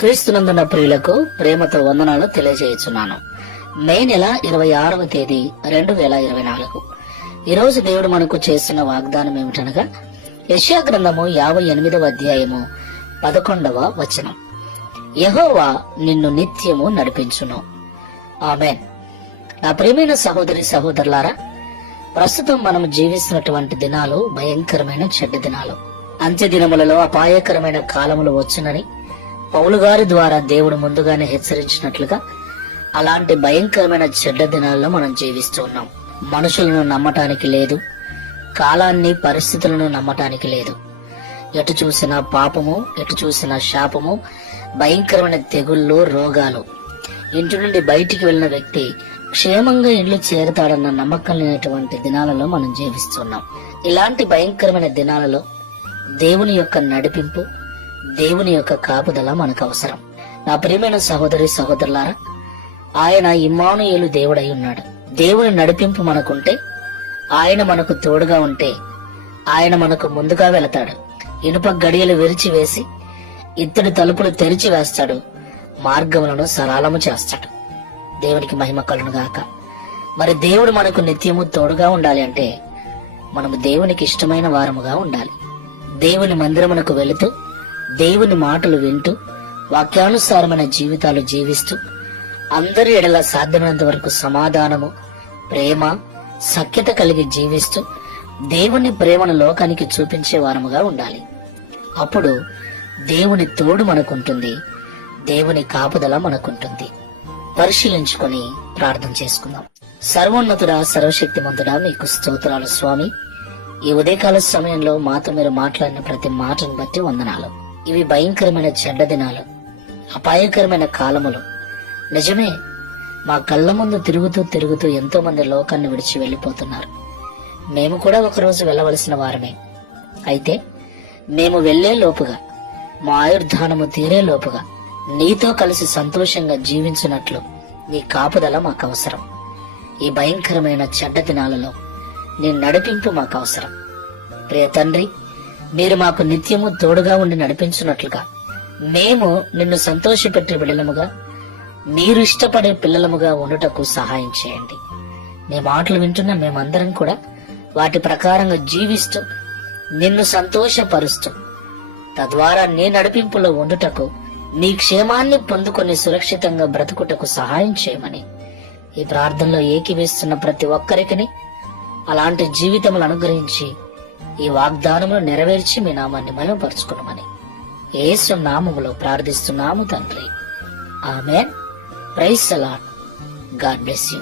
క్రీస్తునందున ప్రియులకు ప్రేమతో వందనాలు తెలియజేయుచున్నాను. మే నెల 26వ తేదీ 2024. ఈ రోజు దేవుడు మనకు చేసిన వాగ్దానం ఏమిటనగా యెషయా గ్రంథము 58వ అధ్యాయము 11వ వచనం. యెహోవా నిన్ను నిత్యము నడిపించును. ఆమేన్. నా ప్రియమైన సహోదరి సహోదరులారా, ప్రస్తుతం మనం జీవిస్తున్నటువంటి దినాలు భయంకరమైన చెడ్డ దినాలు. అంత్య దినములలో అపాయకరమైన కాలములు వచ్చునని పౌలు గారి ద్వారా దేవుడు ముందుగానే హెచ్చరించినట్లుగా అలాంటి భయంకరమైన చెడ్డ దినాల్లో మనం జీవిస్తూ ఉన్నాం. మనుషులను నమ్మటానికి లేదు, కాలాన్ని పరిస్థితులను నమ్మటానికి లేదు. ఎటు చూసినా పాపము, ఎటు చూసినా శాపము, భయంకరమైన తెగుళ్ళు, రోగాలు. ఇంటి నుండి బయటికి వెళ్లిన వ్యక్తి క్షేమంగా ఇల్లు చేరుతాడన్న నమ్మకం లేనటువంటి దినాలలో మనం జీవిస్తున్నాం. ఇలాంటి భయంకరమైన దినాలలో దేవుని యొక్క నడిపింపు, దేవుని యొక్క కాపుదల మనకు అవసరం. నా ప్రియమైన సహోదరి సహోదరులారా, ఆయన ఇమ్మానుయేలు దేవుడై ఉన్నాడు. దేవుని నడిపింపు మనకుంటే, ఆయన మనకు తోడుగా ఉంటే, ఆయన మనకు ముందుగా వెళతాడు. ఇనుప గడియలు విరిచివేసి ఇత్తడి తలుపులు తెరిచి వేస్తాడు, మార్గములను సరళము చేస్తాడు. దేవునికి మహిమ కలుగును గాక. మరి దేవుడు మనకు నిత్యము తోడుగా ఉండాలి అంటే మనము దేవునికి ఇష్టమైన వారముగా ఉండాలి. దేవుని మందిరమునకు వెళుతూ, దేవుని మాటలు వింటూ, వాక్యానుసారమైన జీవితాలు జీవిస్తూ, అందరి ఎడల సాధ్యమైనంత వరకు సమాధానము, ప్రేమ, సఖ్యత కలిగి జీవిస్తూ దేవుని ప్రేమను లోకానికి చూపించే వారముగా ఉండాలి. అప్పుడు దేవుని తోడు మనకుంటుంది, దేవుని కాపుదల మనకుంటుంది. పరిశీలించుకొని ప్రార్థన చేసుకుందాం. సర్వోన్నతుడా, సర్వశక్తిమంతుడా, మీకు స్తోత్రాలు స్వామి. ఈ ఉదయకాల సమయంలో మాతో మీరు మాట్లాడిన ప్రతి మాటను బట్టి వందనాలు. ఇవి భయంకరమైన చెడ్డ దినాలు, అపాయకరమైన కాలములు. నిజమే, మా కళ్ళ ముందు తిరుగుతూ ఎంతో మంది లోకాన్ని విడిచి వెళ్లిపోతున్నారు. మేము కూడా ఒకరోజు వెళ్ళవలసిన వారమే. అయితే మేము వెళ్లే లోపుగా, మా ఆయుర్ధానము తీరే లోపుగా నీతో కలిసి సంతోషంగా జీవించినట్లు నీ కాపుదల మాకు అవసరం. ఈ భయంకరమైన చెడ్డ దినాలలో నీ నడిపింపు మాకు అవసరం. ప్రియ తండ్రి, మీరు మాకు నిత్యము తోడుగా ఉండి నడిపించున్నట్లుగా మేము నిన్ను సంతోషపెట్టే బిడ్డలముగా, మీరు ఇష్టపడే పిల్లలముగా ఉండుటకు సహాయం చేయండి. నీ మాటలు వింటున్న మేమందరం కూడా వాటి ప్రకారంగా జీవిస్తూ నిన్ను సంతోషపరుస్తూ, తద్వారా నీ నడిపింపులో ఉండుటకు, నీ క్షేమాన్ని పొందుకొని సురక్షితంగా బ్రతుకుటకు సహాయం చేయమని ఈ ప్రార్థనలో ఏకీవేస్తున్న ప్రతి ఒక్కరికి అలాంటి జీవితములు అనుగ్రహించి ఈ వాగ్దానములు నెరవేర్చి మీ నామాన్ని మహిమపరచుకున్నామని యేసు నామములో ప్రార్థిస్తున్నాము తండ్రి. ఆమేన్. Praise the Lord. God bless you.